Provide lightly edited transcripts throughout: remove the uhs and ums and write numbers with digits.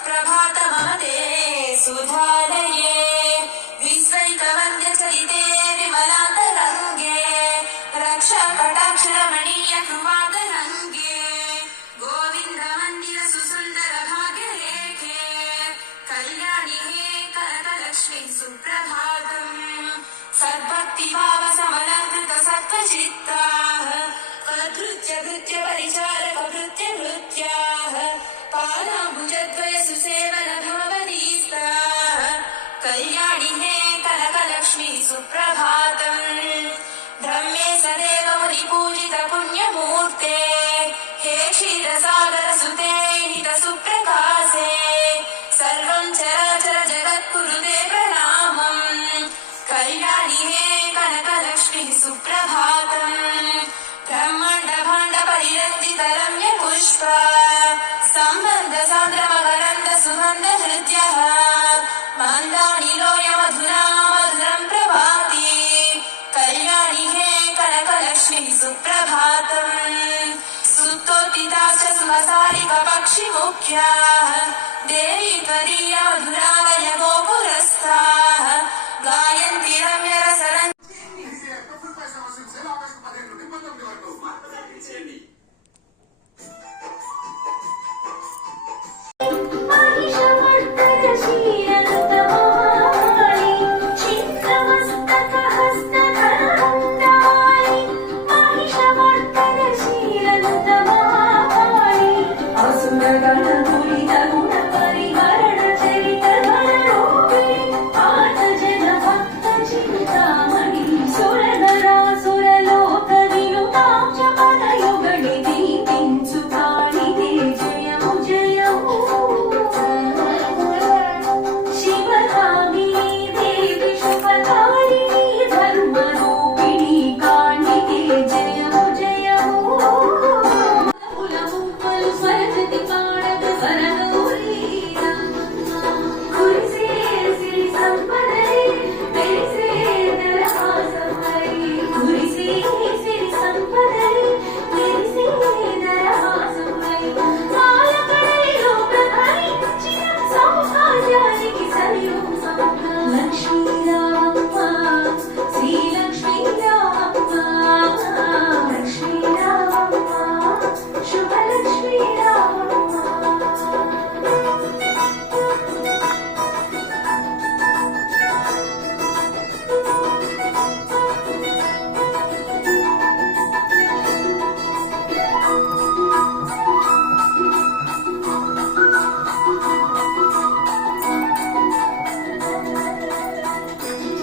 सुप्रभातमते सुधालये विस्मैकवन्द्यचरिते विमलातरङ्गे रक्षाकटाक्षरमणीय कृपातरङ्गे गोविन्दमन्दिर सुसुन्दर भाग्यरेखे कल्याणि हे कनकलक्ष्मी सुप्रभातम् सद्भक्तिभाव समलङ्कृत सत्त्वचित्ताः कृत्य कृत्य परिचारक भृत्य भृत्याः पादाम्बुजद्वय सुसेवन भवदीस्ताः कल्याणि हे कनकलक्ष्मी सुप्रभातम् ब्रह्मे सदेव मुनिपूजित पुण्यमूर्ते हे क्षीरसागर सुते हित सुप्रकाशे सर्वं चराचर जगत्कुरुते प्रणामम् कल्याणि हे कनकलक्ष्मी सुप्रभातम् ब्रह्माण्ड भाण्ड परिरञ्जित रम्य पुष्प सम्बन्ध सान्द्र मकरन्द सुगन्ध हृद्यः मन्दानि लोय मधुरा मधुरं प्रभाति कल्याणि हे कनकलक्ष्मी सुप्रभातम् सुप्तोत्थिताश्च सुखसारिक पक्षिमुख्याः देवी त्वदीय मधुरालय गोपुरस्थाः गायन्ति रम्य रसरञ्जनी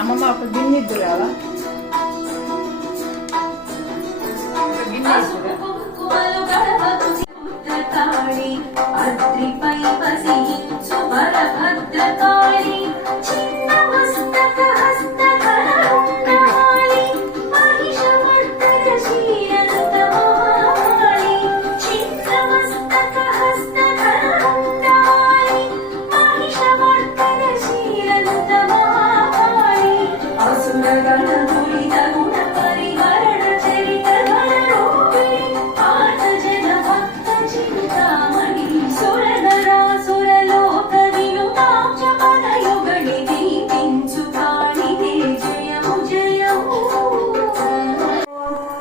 అమ్మమ్మ ఒక గిన్నె ఇద్దు కదా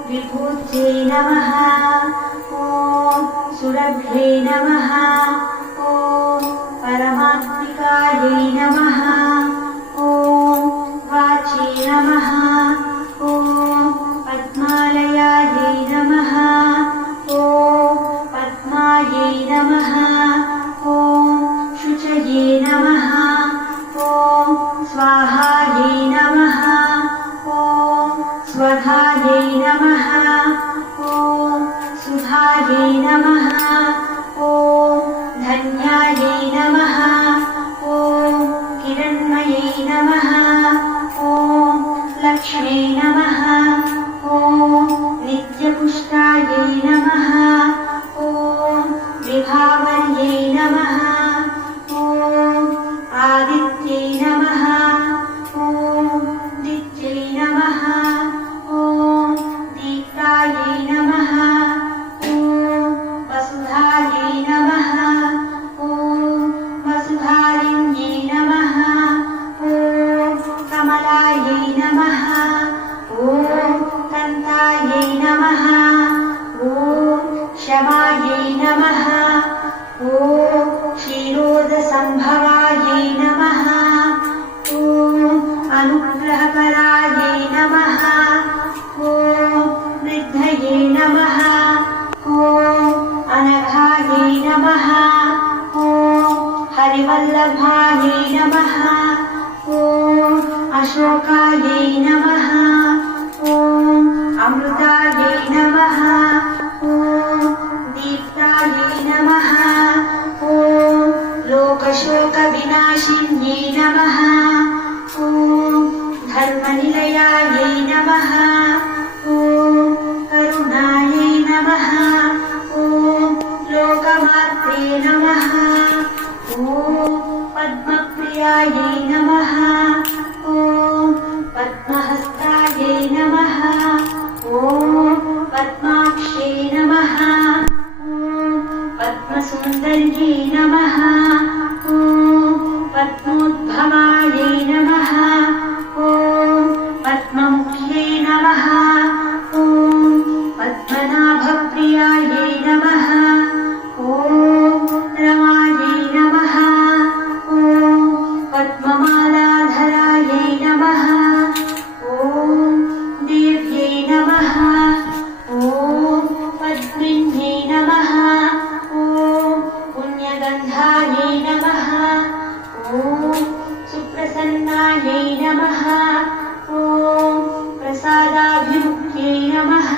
विभूत्यै नमः ॐ सुरभ्यै नमः ॐ परमात्मिकायै नमः ॐ वाच्यै नमः ॐ पद्मालयायै नमः ॐ पद्मायै नमः ॐ शुचये नमः ॐ स्वाहायै नमः ॐ स्वधायै नमः ॐ सुधायै नमः ॐ धन्यायै नमः ॐ किरण्मयै नमः ॐ लक्ष्म्यै नमः ॐ नित्यपुष्टायै नमः ॐ विभावर्यै नमः ॐ आदित्यै नमः ॐ दित्यै नमः ॐ दीप्तायै नमः ॐ वसुधायै नमः ॐ हरिवल्लभायै नमः ॐ अशोकायै नमः ॐ अमृतायै नमः ॐ दीप्तायै नमः ॐ लोकशोकविनाशिन्यै नमः ॐ धर्मनिलयायै नमः ॐ करुणायै नमः ॐ लोकमात्रे नमः ॐ पद्मप्रियायै नमः ॐ पद्महस्तायै नमः ॐ पद्माक्षै नमः ॐ पद्मसुन्दर्यै नमः ॐ पद्मोद्भवायै नमः ॐ पद्ममुख्यै नमः ॐ पद्मनाभप्रियायै नमः ॐ रमायै नमः ॐ पद्ममालाधरायै नमः ॐ देव्यै नमः ॐ पद्मिन्यै नमः ॐ पुण्यगन्धायै नमः ॐ सुप्रसन्नायै नमः ॐ प्रसादाभिमुख्यै नमः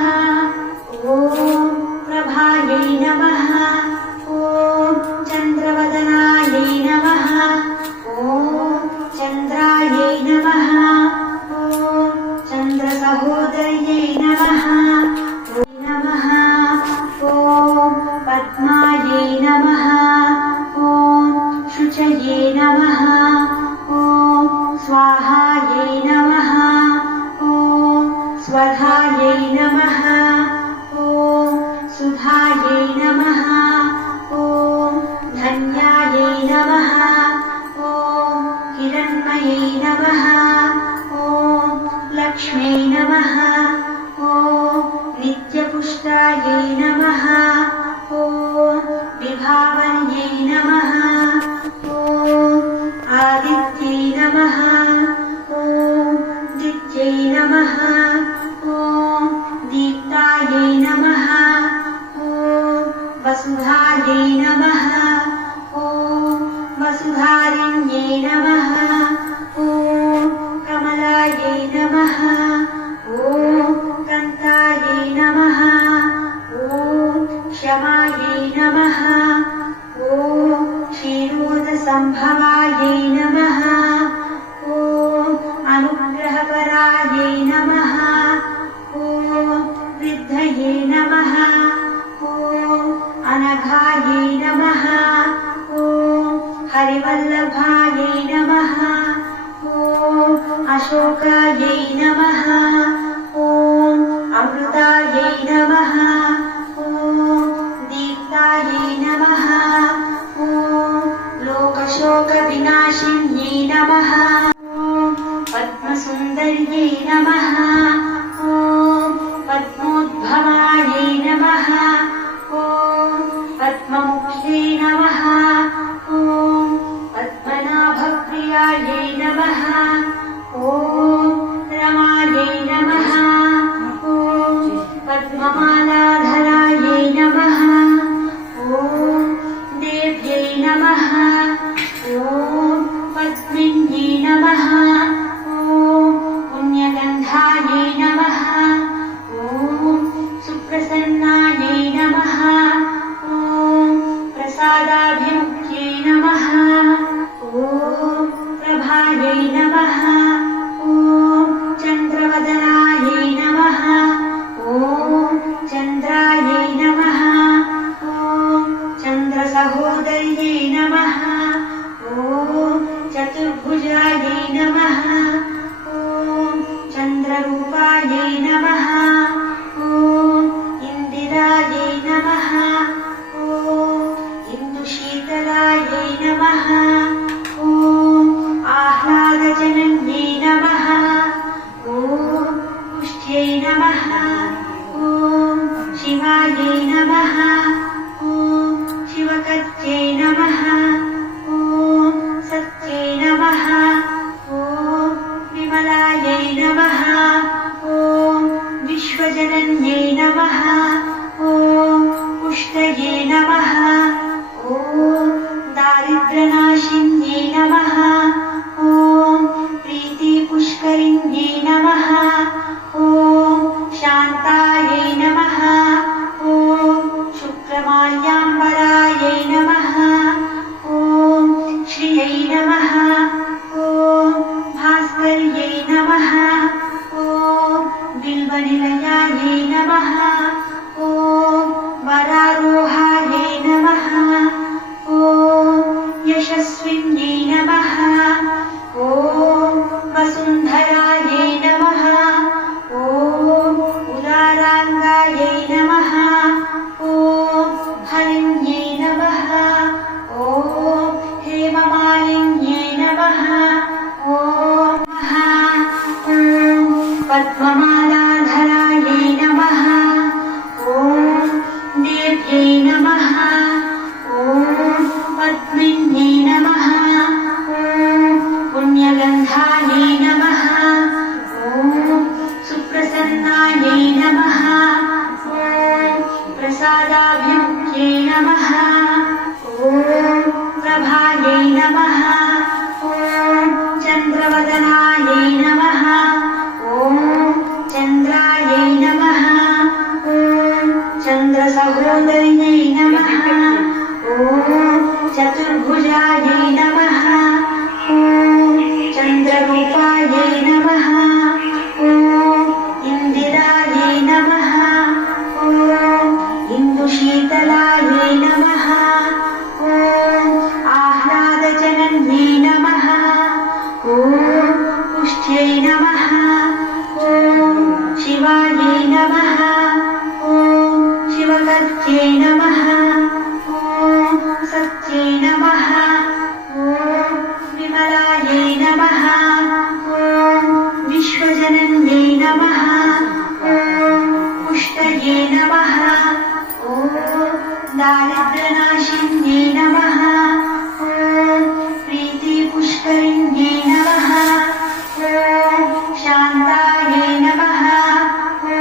ॐ प्रभायै नमः ॐ चन्द्रवदनायै नमः ॐ चन्द्रायै नमः ॐ चन्द्रसहोदर्यै नमः नमः ॐ पद्मायै नमः ॐ शुचये नमः ॐ स्वाहायै नमः ॐ स्वधायै नमः ॐ सुधायै नमः ॐ धन्यायै नमः ॐ हिरण्मयै नमः ॐ लक्ष्म्यै नमः ॐ नित्यपुष्टायै नमः ॐ विभावर्यै नमः ॐ आदित्यै नमः ॐ दित्यै नमः ॐ दीप्तायै नमः ॐ वसुधायै नमः ॐ वसुधारिण्यै नमः ॐ कमलायै नमः ॐ कान्तायै नमः ॐ क्षमायै नमः ॐ क्षीरोदसम्भवायै नमः ॐ अनुग्रहपरायै नमः ॐ वृद्धये नमः ॐ अनघायै नमः ॐ हरिवल्लभायै नमः ॐ अशोकायै नमः ॐ अमृतायै नमः ॐ दीप्तायै नमः ॐ लोकशोकविनाशिन्यै नमः ॐ पद्मसुन्दर्यै नमः ॐ पद्मोद्भवायै नमः ॐ पद्ममुख्यै नमः ॐ पद्मनाभप्रियायै नमः ॐ रमायै नमः ॐ पद्ममालाधरायै नमः ॐ देव्यै नमः ॐ पद्मिन्यै नमः ॐ पुण्यगन्धायै नमः ॐ सुप्रसन्नायै नमः ॐ प्रसादाभिमुख्यै नमः ॐ प्रभायै नमः ॐ चन्द्रवदनायै नमः ॐ चन्द्रायै नमः ॐ चन्द्रसहोदर्यै नमः ॐ चतुर्भुजायै नमः ॐ चन्द्ररूपायै नमः ॐ इन्दिरायै नमः ॐ इन्दुशीतलायै नमः ॐ आह्लादजनन्यै नमः ॐ पुष्ट्यै नमः ॐ शिवायै नमः ॐ शिवकत्यै नमः ॐ सत्यै नमः ॐ विमलायै नमः ॐ विश्वजनन्यै नमः ॐ पुष्टये नमः ॐ दारिद्र्यनाशिन्यै पद्मिन्ये नमः ॐ पुण्यगन्धायै नमः ॐ सुप्रसन्नायै नमः ॐ प्रसादाभिमुख्ये नमः ॐ प्रभायै नमः ॐ चन्द्रवदनायै नमः ॐ चन्द्रायै नमः ॐ चन्द्रसहोदर्यै नमः ॐ चतुर्भुजायै नमः ॐ चन्द्ररूपायै नमः ॐ इन्दिरायै नमः ॐ इन्दुशीतलायै नमः ॐ आह्लादजनन्यै नमः ॐ पुष्ट्यै नमः ॐ शिवायै नमः ॐ शिवकर्त्यै नमः ॐ सत्यै नमः ॐ विमलायै नमः ॐ विश्वजनन्यै नमः ॐ पुष्टये नमः ॐ दारिद्र्यनाशिन्यै नमः ॐ प्रीतिपुष्करिण्यै नमः ॐ शान्तायै नमः ॐ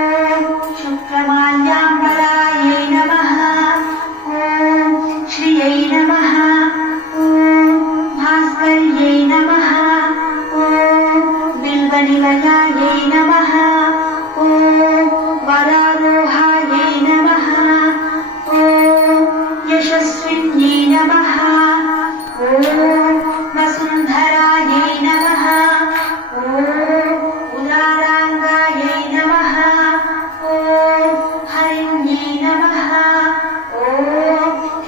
शुक्रमाल्याम्बरायै नमः ॐ श्रियै नमः ॐ भास्कर्यै नमः ॐ बिल्वनिलयायै नमः ॐ वरारोहायै नमः ॐ यशस्विन्यै नमः ॐ वसुन्धरायै नमः ॐ उदाराङ्गायै नमः ॐ हरिण्यै नमः ॐ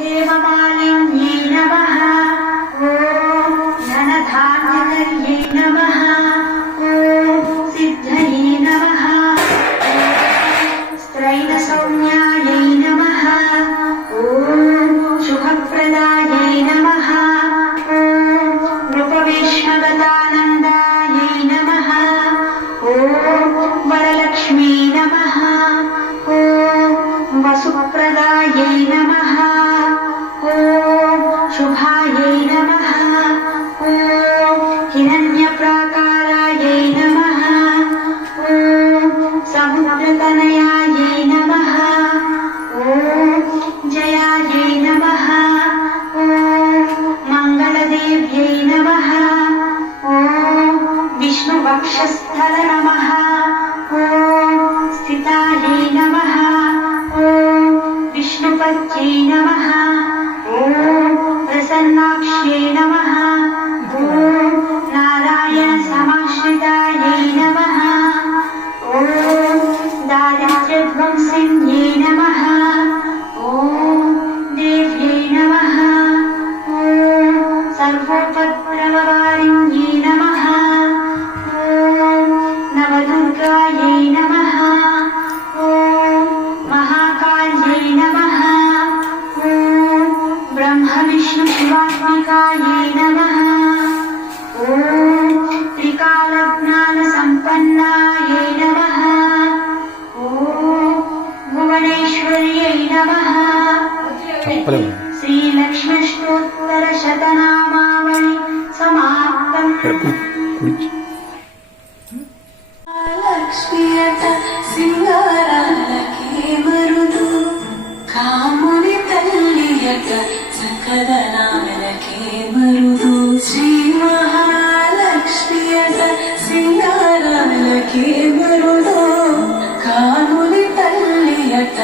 हेममालिन्यै नमः ॐ धनधान्यकर्यै नमः ॐ सिद्धये नमः स्त्रैणसौम्यायै नमः ॐ शुभप्रदायै नमः ॐ नृपवेश्मगतानन्दायै नमः ॐ वरलक्ष्मी नमः ॐ वसुप्रदायै नमः ॐ शुभायै नमः ॐ हिरण्यप्राकारायै नमः ॐ समुद्रतनयायै नमः ॐ जयायै नमः ॐ मङ्गलदेव्यै नमः ॐ विष्णुवक्षस्थल नमः ॐ स्थितायै नमः ॐ विष्णुपत्यै नमः ॐ प्रसन्नाक्ष्यै नमः ॐ नारायणसमाश्रितायै नमः ॐ दारिद्र्यध्वंसिन्यै नमः ॐ देव्यै नमः ॐ सर्वोपद्रववारिण्यै नमः ॐ नवदुर्गायै नमः ॐ महाकाल्यै नमः ॐ ब्रह्मविष्णुशिवात्मिकायै नमः ॐ त्रिकालज्ञानसम्पन्नायै नमः ॐ भुवनेश्वर्यै नमः श्रीलक्ष्मीष्टोत्तरशतनामावळि समाप्तम् లక్ష్మియట సింగారాలకే మరుదు కాముని తల్లియట చక్కదనాలకే మరుదు శ్రీ మహాలక్ష్మియట సింగారాలకే మరుదు కాముని తల్లియట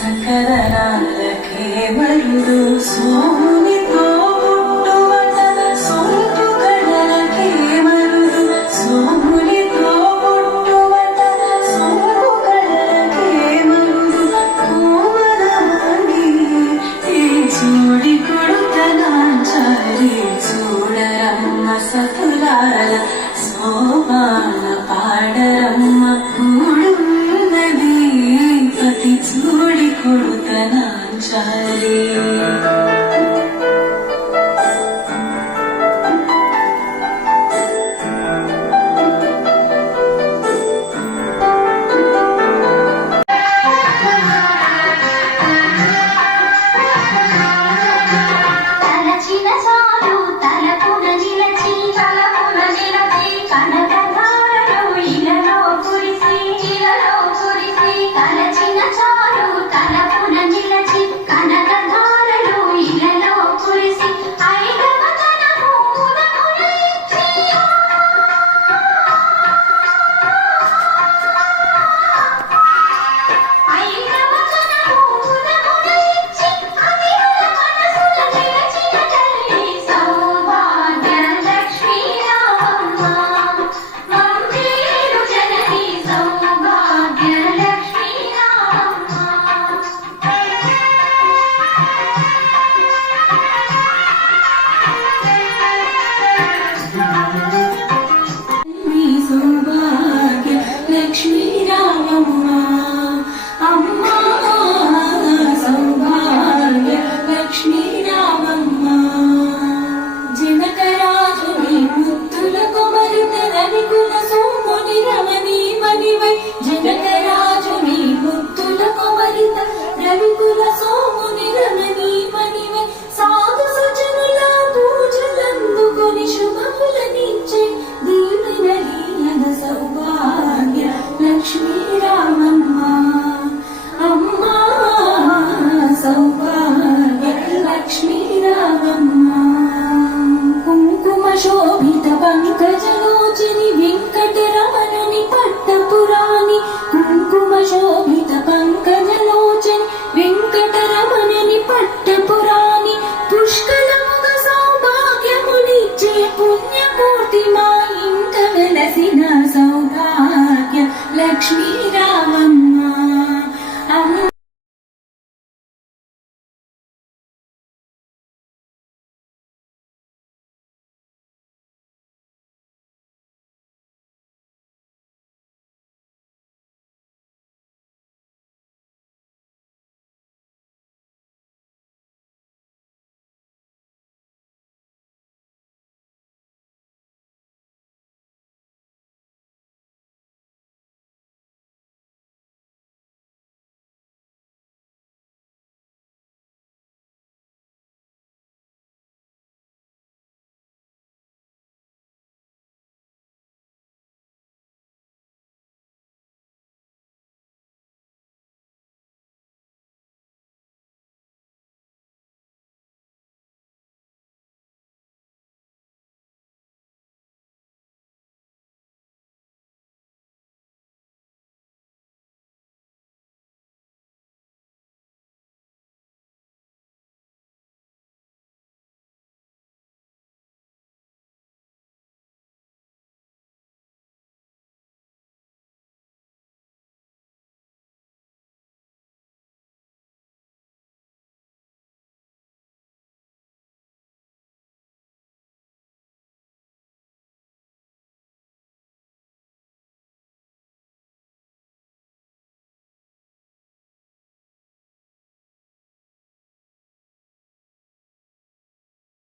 చక్కదనాలకే మరుదు సోమునితో పుట్టువట సొంటు కడలకే మరుదు సోమునితో పుట్టువట సొంటు కడలకే మరుదు కోమలాంగి ఈ చూడి కొడుతనాచారి చూడరమ్మ సతులాల సోమాన పాడరమ్మ కూడున్నది పతి చూడి కొడుతనాచారి తలచిన చాలు తలపున నిలచి కనకధారలు ఇలలో కురిసి తలచిన చాలు తలపున నిలచి కనకధారలు ఇలలో కురిసి ఐదవతనము ముదమున ఇచ్చి ఐదవతనము ముదమున ఇచ్చి అతిరుల మనసుల నిలచిన తల్లి సౌభాగ్య లక్ష్మీ రామమ్మ మంగళేరు జనని సౌభాగ్య లక్ష్మీ మీ సౌభాగ్య లక్ష్మీ రామమ్మ అమ్మా సౌభాగ్య లక్ష్మీ రామమ్మ జనకరాజుని ముద్దులకు మరిత రవికుల సోముని రమణీ మణివై జనకరాజుని ముద్దులకు మరిత రవికుల సోముని రమణీ మణివై సాధు సజనుల పూజలందుకొని శుభములనిచ్చే దీవెనలీలన సౌభాగ్య లక్ష్మీ రామమ్మ అమ్మా సౌభాగ్య లక్ష్మీ రామమ్మ కుంకుమ శోభిత పంకజలోచని వెంకటరమణుని పట్టపురాణి కుంకుమ శోభిత పంకజలోచని వెంకటరమణుని పట్టపురాణి పుష్కలముగ సౌభాగ్యమునిచ్చే పుణ్యమూర్తి మా ఇంట వెలసిన సౌభాగ్య లక్ష్మీ రామమ్మ